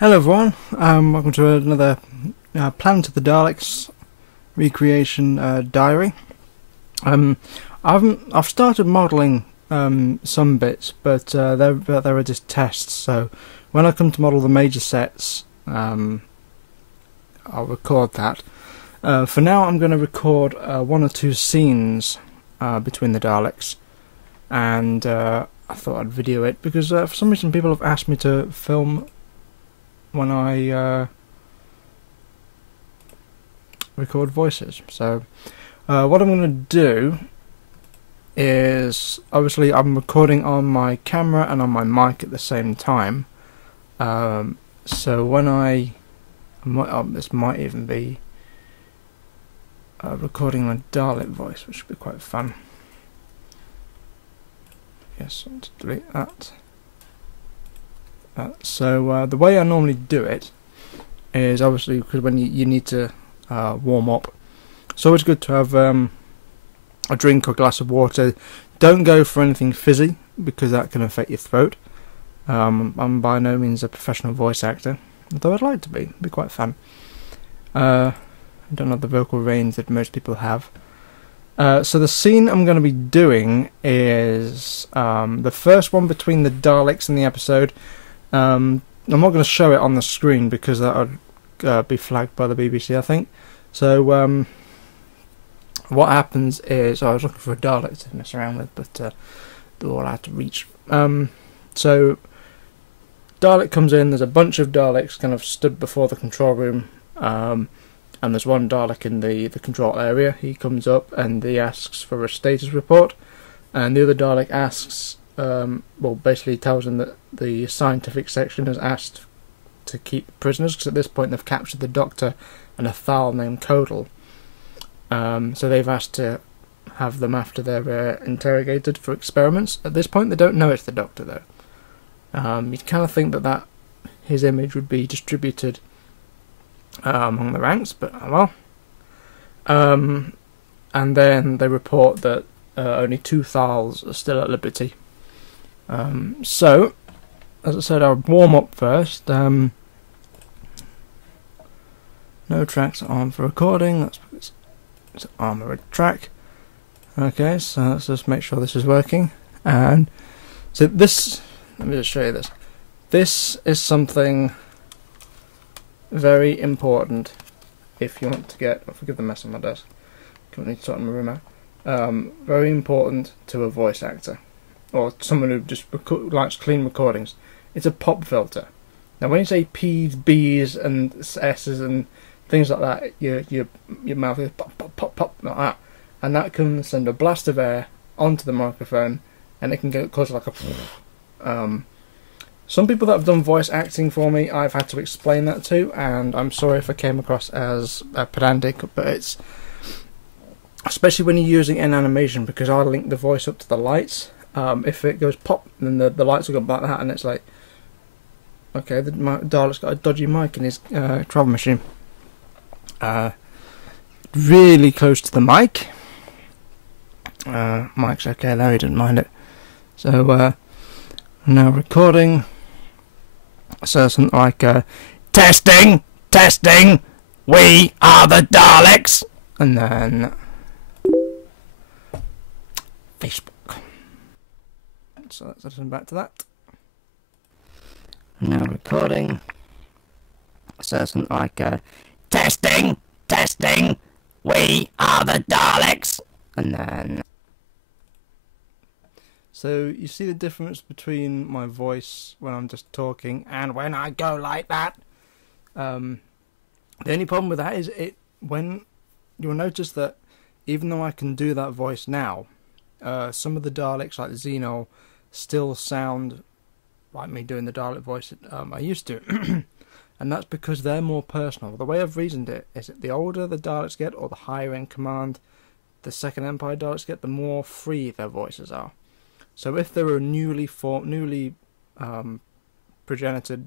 Hello everyone, welcome to another Planet of the Daleks recreation diary. I've started modelling some bits, but there are just tests. So when I come to model the major sets, I'll record that. For now, I'm going to record one or two scenes between the Daleks, and I thought I'd video it because for some reason people have asked me to film when I record voices. So what I'm going to do is, obviously I'm recording on my camera and on my mic at the same time, so when this might even be recording my Dalek voice, which should be quite fun. Yes, let's delete that. So the way I normally do it is obviously because when you need to warm up, it's always good to have a drink or glass of water. Don't go for anything fizzy because that can affect your throat. I'm by no means a professional voice actor, although I'd like to be. It'd be quite fun. I don't have the vocal range that most people have. So the scene I'm going to be doing is the first one between the Daleks in the episode. I'm not going to show it on the screen because that would be flagged by the BBC, I think. So what happens is, I was looking for a Dalek to mess around with, but they're all out of reach. So Dalek comes in. There's a bunch of Daleks kind of stood before the control room, and there's one Dalek in the control area. He comes up and he asks for a status report, and the other Dalek asks, well, basically tells him that the scientific section has asked to keep prisoners, because at this point they've captured the Doctor and a Thal named Codal. So they've asked to have them after they're interrogated for experiments. At this point they don't know it's the Doctor though. You'd kind of think that his image would be distributed among the ranks, but oh well. And then they report that only 2 Thals are still at liberty. So, as I said, I'll warm up first. No tracks on for recording. That's because it's an armoured track. Okay, so let's just make sure this is working. And so this, let me just show you this. This is something very important if you want to get, forgive the mess on my desk, I need to sort my room out. Very important to a voice actor, or someone who just likes clean recordings. It's a pop filter. Now when you say P's, B's and S's and things like that, your mouth is pop, pop, pop, pop, like that. And that can send a blast of air onto the microphone, and it can cause like a... Some people that have done voice acting for me, I've had to explain that to, and I'm sorry if I came across as pedantic, but it's... especially when you're using in animation, because I link the voice up to the lights. If it goes pop, then the lights will go like that, and it's like, okay, the Dalek's got a dodgy mic in his travel machine. Really close to the mic. Mic's okay there, he didn't mind it. So now recording. So something like testing, testing, we are the Daleks, and then Facebook. So let's listen back to that. Now recording. So something like testing, testing, we are the Daleks, and then... So you see the difference between my voice when I'm just talking and when I go like that. The only problem with that is when you'll notice that even though I can do that voice now, some of the Daleks, like the Xeno, still sound like me doing the Dalek voice I used to. And that's because they're more personal. The way I've reasoned it is that the older the Daleks get, or the higher in command the Second Empire Daleks get, the more free their voices are. So if there were a newly progenited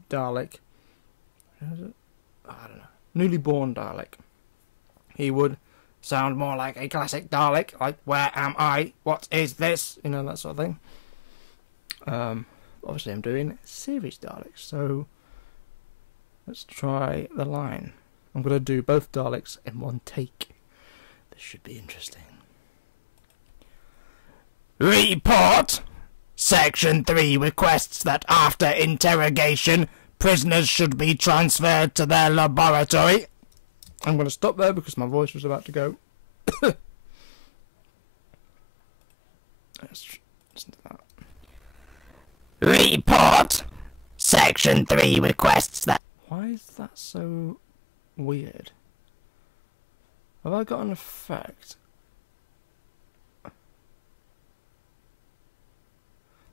Dalek, I don't know, newly born Dalek, he would sound more like a classic Dalek, like, where am I? What is this? You know, that sort of thing. Obviously I'm doing series Daleks, so Let's try the line. I'm going to do both Daleks in one take. This should be interesting. Report! Section 3 requests that after interrogation, prisoners should be transferred to their laboratory. I'm going to stop there because my voice was about to go. Let's listen to that. Report! Section 3 requests that... Why is that so weird? Have I got an effect?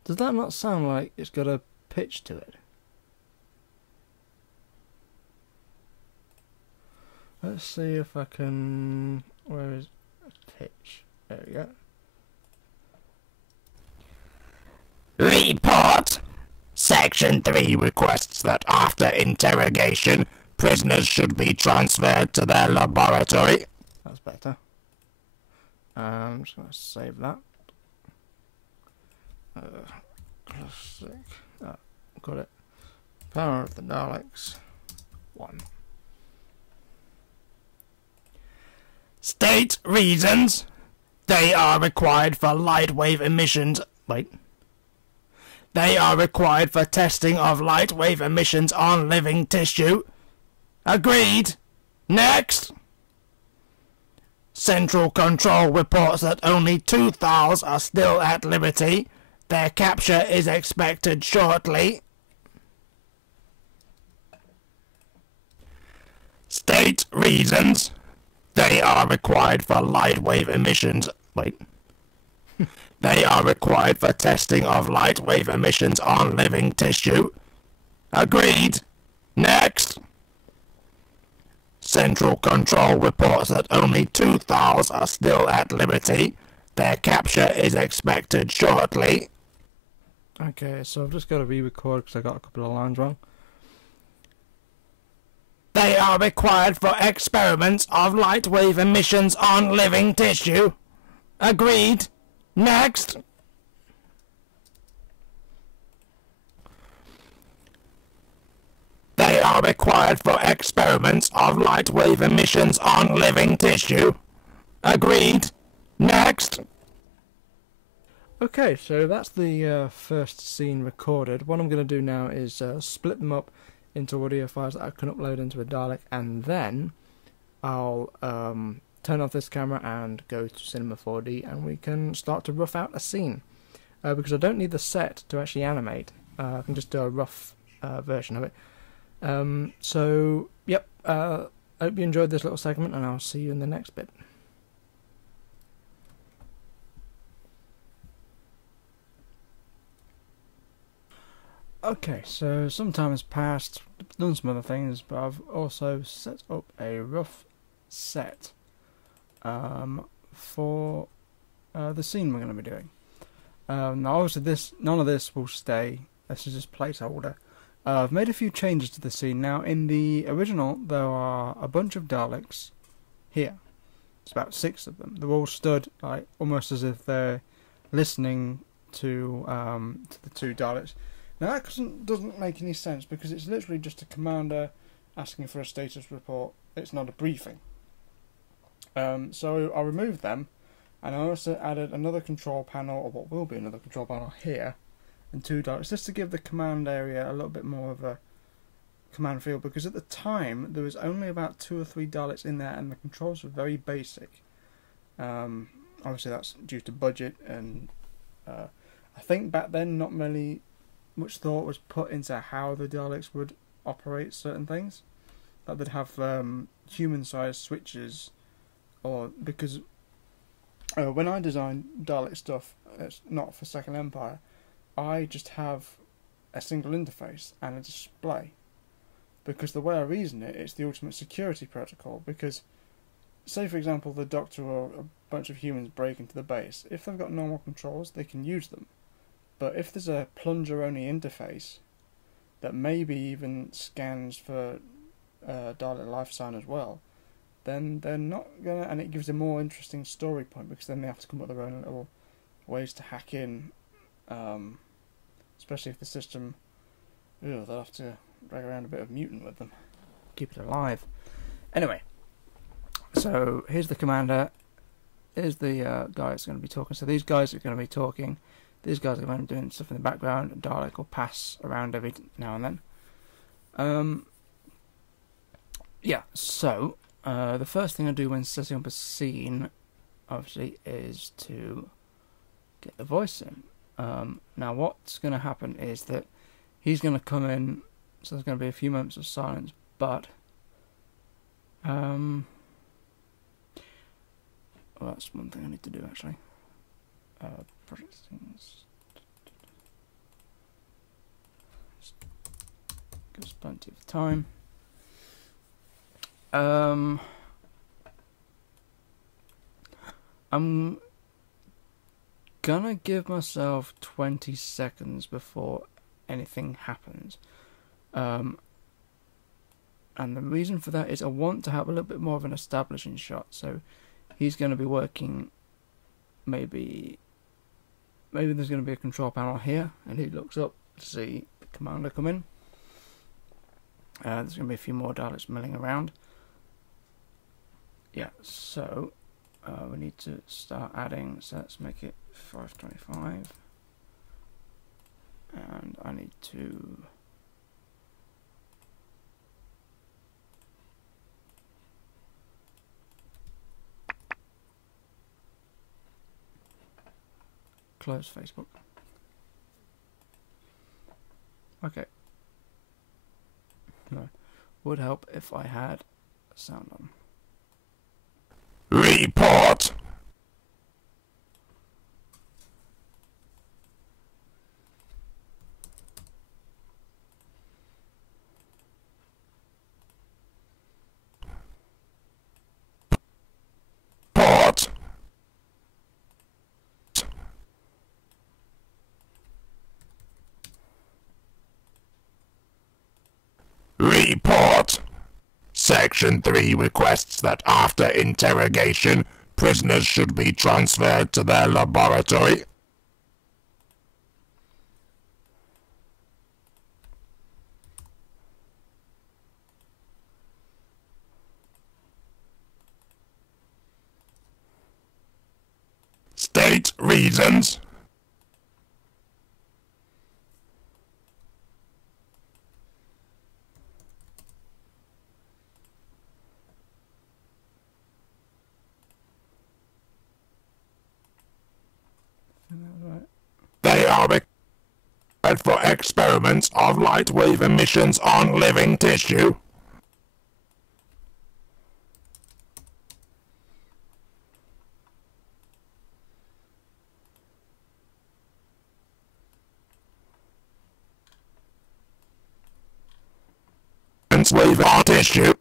Does that not sound like it's got a pitch to it? Let's see if I can... Where is pitch? There we go. Report! Section 3 requests that after interrogation, prisoners should be transferred to their laboratory. That's better. I'm just going to save that. Classic. Oh, got it. Power of the Daleks. 1. State reasons. They are required for light wave emissions. Wait. They are required for testing of light wave emissions on living tissue. Agreed. Next. Central Control reports that only 2 Thals are still at liberty. Their capture is expected shortly. State reasons. They are required for light wave emissions. Wait. They are required for testing of light wave emissions on living tissue. Agreed. Next. Central Control reports that only 2 Thals are still at liberty. Their capture is expected shortly. Okay, so I've just got to re-record because I got a couple of lines wrong. They are required for experiments of light wave emissions on living tissue. Agreed. Next. They are required for experiments of light wave emissions on living tissue. Agreed. Next. Okay, so that's the first scene recorded. What I'm going to do now is split them up into audio files that I can upload into a Dalek, and then I'll turn off this camera and go to Cinema 4D, and we can start to rough out a scene. Because I don't need the set to actually animate. I can just do a rough version of it. So, yep, I hope you enjoyed this little segment, and I'll see you in the next bit. Okay, so some time has passed, done some other things, but I've also set up a rough set for the scene we're going to be doing. Now obviously none of this will stay, this is just placeholder. I've made a few changes to the scene. Now in the original there are a bunch of Daleks here. It's about 6 of them. They're all stood like almost as if they're listening to the 2 Daleks. Now that doesn't make any sense because it's literally just a commander asking for a status report. It's not a briefing. So I removed them, and I also added another control panel, or what will be another control panel here, and 2 Daleks, just to give the command area a little bit more of a command feel, because at the time there was only about 2 or 3 Daleks in there and the controls were very basic. Obviously that's due to budget, and I think back then not really much thought was put into how the Daleks would operate certain things. That they'd have human-sized switches, or because when I design Dalek stuff, it's not for Second Empire, I just have a single interface and a display. Because the way I reason it, it's the ultimate security protocol. Because, say for example, the Doctor or a bunch of humans break into the base, if they've got normal controls, they can use them. But if there's a plunger-only interface that maybe even scans for Dalek life sign as well, then they're not gonna, and it gives a more interesting story point, because then they have to come up with their own little ways to hack in, especially if the system, they'll have to drag around a bit of mutant with them. Keep it alive. Anyway, so here's the commander. Here's the guy that's going to be talking. So these guys are going to be talking. These guys are going to be doing stuff in the background. Dalek will pass around every now and then. Yeah, so the first thing I do when setting up a scene, obviously, is to get the voice in. Now what's going to happen is that he's going to come in, so there's going to be a few moments of silence, but well, that's one thing I need to do actually. Project things. Gives plenty of time. I'm gonna give myself 20 seconds before anything happens. And the reason for that is I want to have a little bit more of an establishing shot. So he's going to be working, maybe there's going to be a control panel here, and he looks up to see the commander come in. There's going to be a few more Daleks milling around. Yeah, so we need to start adding, so let's make it 525. And I need to close Facebook. Okay. No. Would help if I had sound on. Report! Port! Report! Section 3 requests that after interrogation, prisoners should be transferred to their laboratory. State reasons. They are required for experiments of light wave emissions on living tissue. Wave on tissue.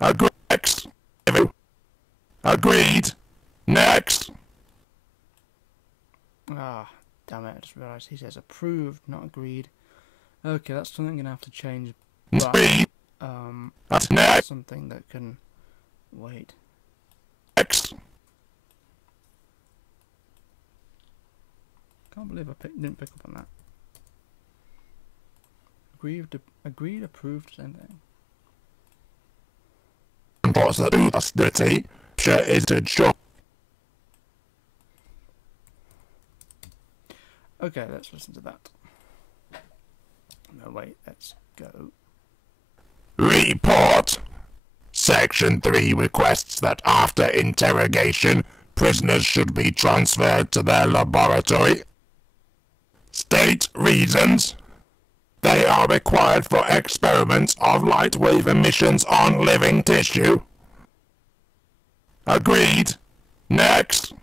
Agreed. Next. Agreed. Next. Ah, damn it, I just realised he says approved, not agreed. Okay, that's something I'm going to have to change, but, That's next. something that can wait. Next. Can't believe I didn't pick up on that. Agreed, approved, same thing. Hostility is to show. Okay, let's listen to that. No, wait, let's go. Report. Section 3 requests that after interrogation, prisoners should be transferred to their laboratory. State reasons. They are required for experiments of light wave emissions on living tissue. Agreed. Next.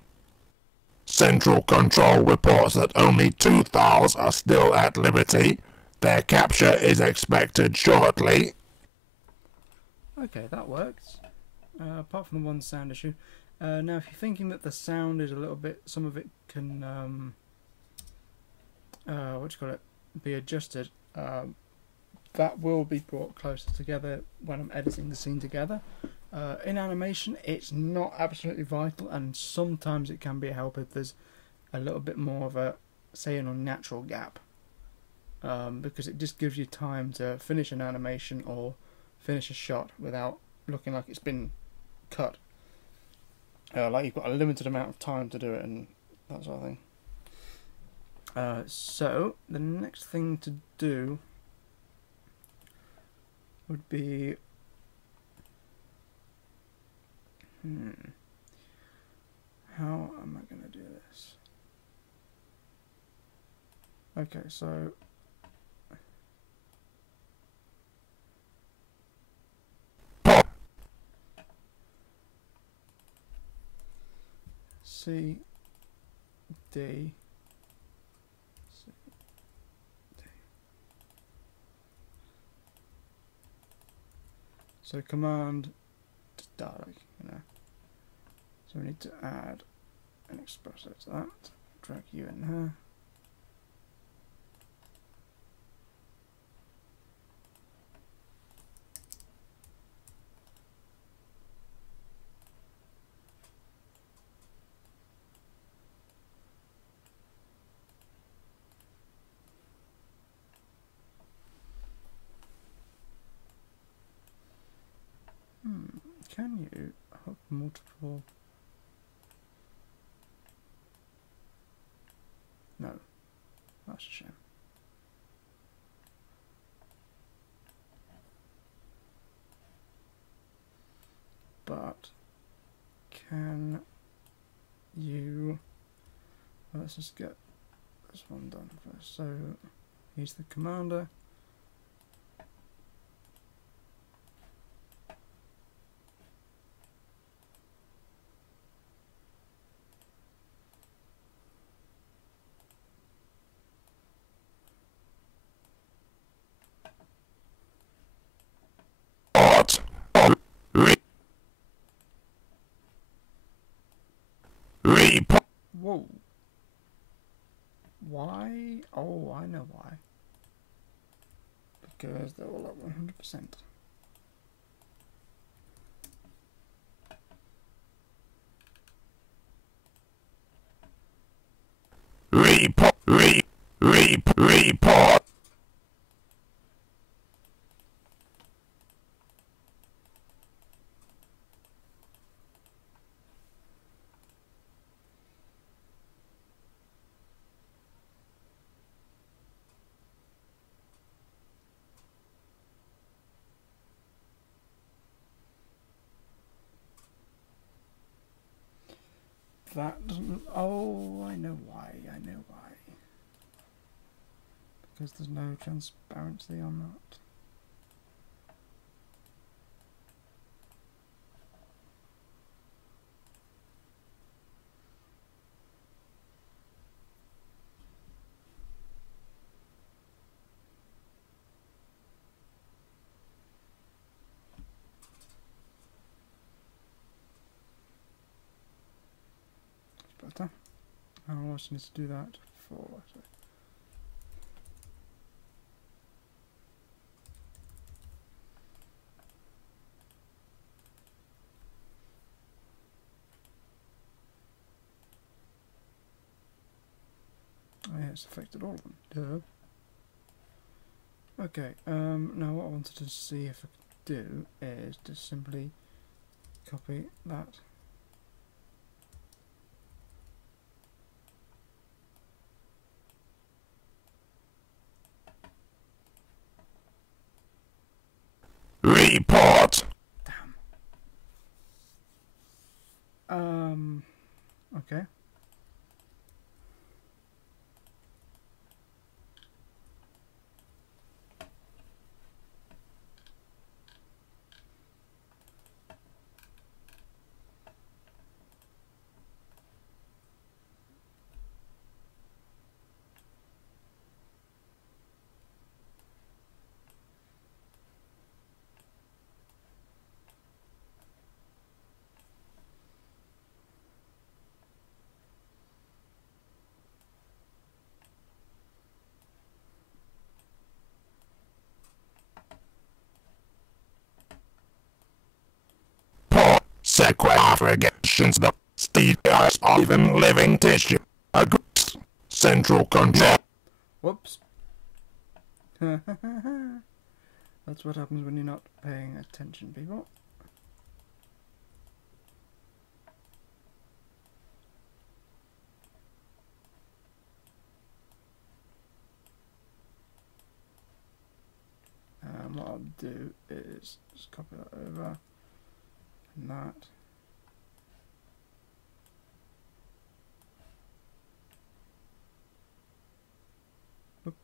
Central Control reports that only 2 Thals are still at liberty. Their capture is expected shortly. Okay, that works. Apart from the one sound issue. Now, if you're thinking that the sound is a little bit, some of it can what do you call it, be adjusted. That will be brought closer together when I'm editing the scene together. In animation, it's not absolutely vital, and sometimes it can be a help if there's a little bit more of a, say, an unnatural gap. Because it just gives you time to finish an animation or finish a shot without looking like it's been cut. Like you've got a limited amount of time to do it and that sort of thing. So, the next thing to do would be... How am I going to do this? Okay, so... C, D, C, D. So command to Dalek, you know. So we need to add an expressor to that. Drag you in there. Can you hook multiple? No, that's a shame. But can you? Let's just get this one done first. So he's the commander. Whoa. Why? Oh, I know why. Because they're all at 100%. Report. That doesn't... Oh, I know why. I know why. Because there's no transparency on that. Better. I also need to do that for... Oh yeah, it's affected all of them. Duh. Okay, now what I wanted to see if I could do is just simply copy that. Report. Damn. Okay. sequestrations the steels of even living tissue. A good central control. Whoops. That's what happens when you're not paying attention, people. What I'll do is just copy that over and that. Oops.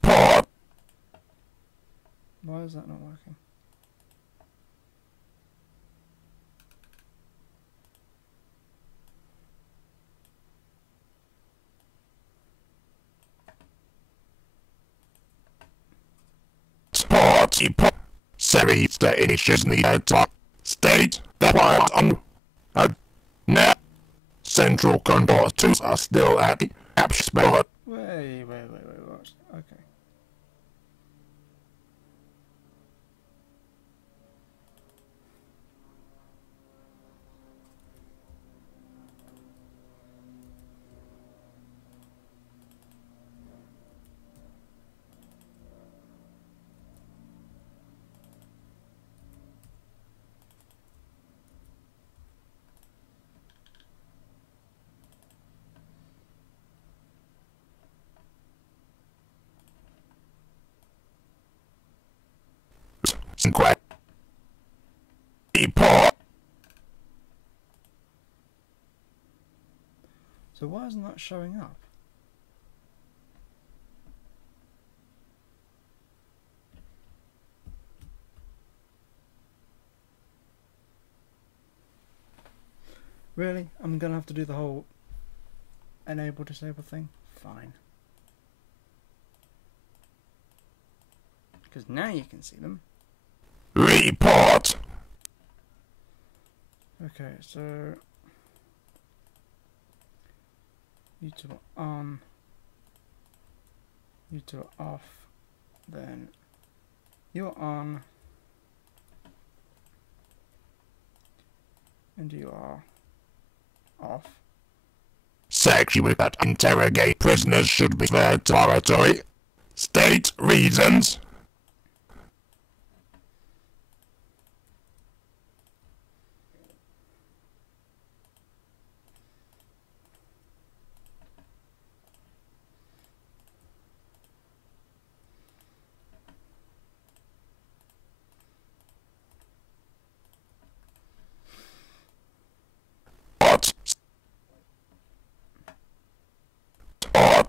Port. Why is that not working? Sporty port. Series the issues needed to state the part on a net. Central control tools are still at the app spot. Wait, what? Okay. Report. So why isn't that showing up? Really? I'm gonna have to do the whole enable disable thing? Fine. Because now you can see them. Report. Okay, so you two are on, you two are off, then you're on, and you are off. Section that interrogate prisoners should be their territory. State reasons.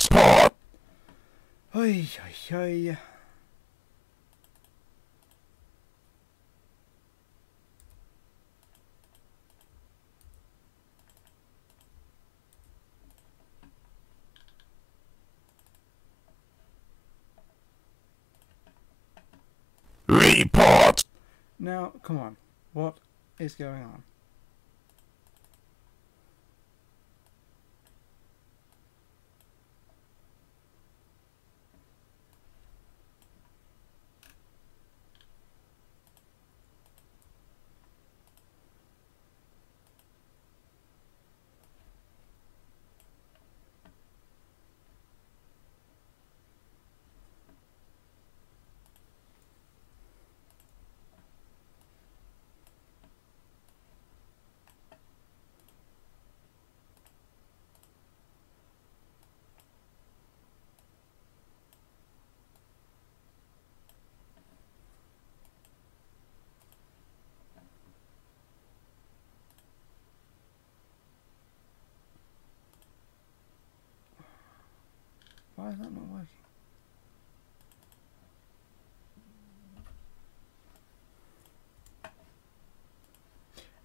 Port. Oi, oi, oi. Report. Now, come on. What is going on? Why is that not working?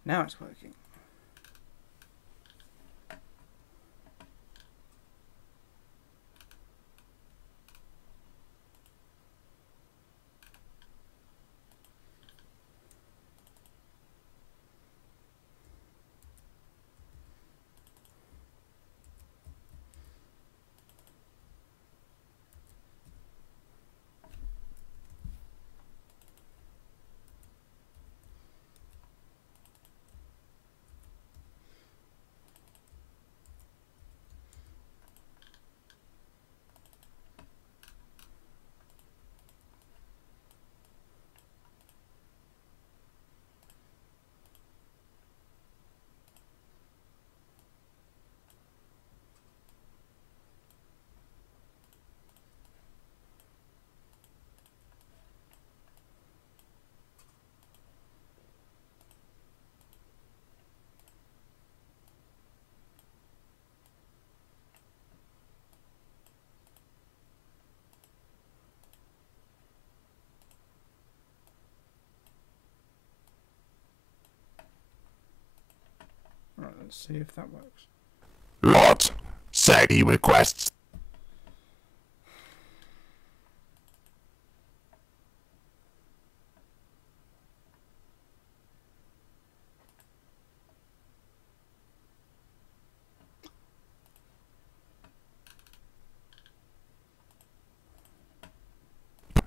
Now it's working. Let's see if that works. Lot. SETI requests.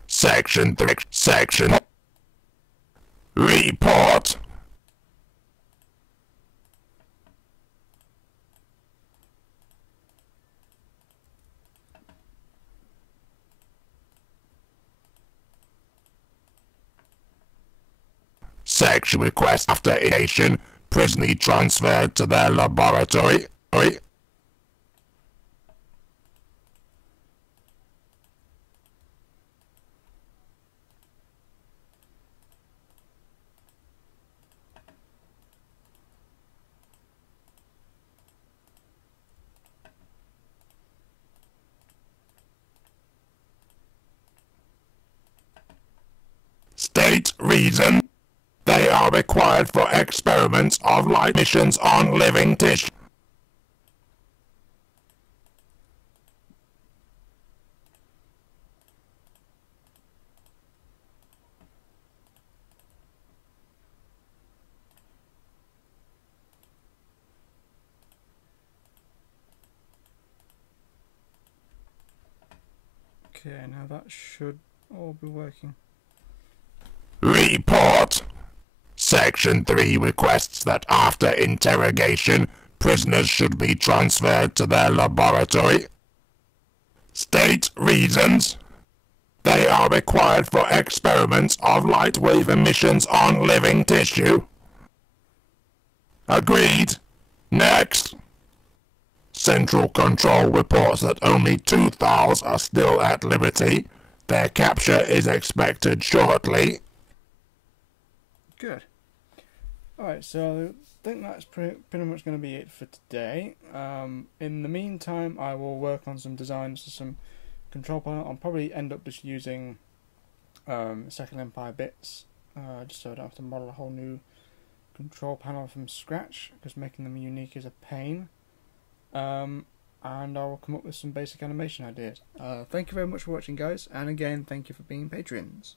Section 3. Section. Report. Section request after initiation. Prisoner transferred to their laboratory. State reason. They are required for experiments of light missions on living tissue. Okay, now that should all be working. Report. Section 3 requests that after interrogation, prisoners should be transferred to their laboratory. State reasons. They are required for experiments of light wave emissions on living tissue. Agreed. Next. Central Control reports that only 2 Thals are still at liberty. Their capture is expected shortly. Good. Alright, so I think that's pretty much going to be it for today. In the meantime, I will work on some designs for some control panel. I'll probably end up just using Second Empire bits, just so I don't have to model a whole new control panel from scratch, because making them unique is a pain. And I'll come up with some basic animation ideas. Thank you very much for watching, guys, and again, thank you for being patrons.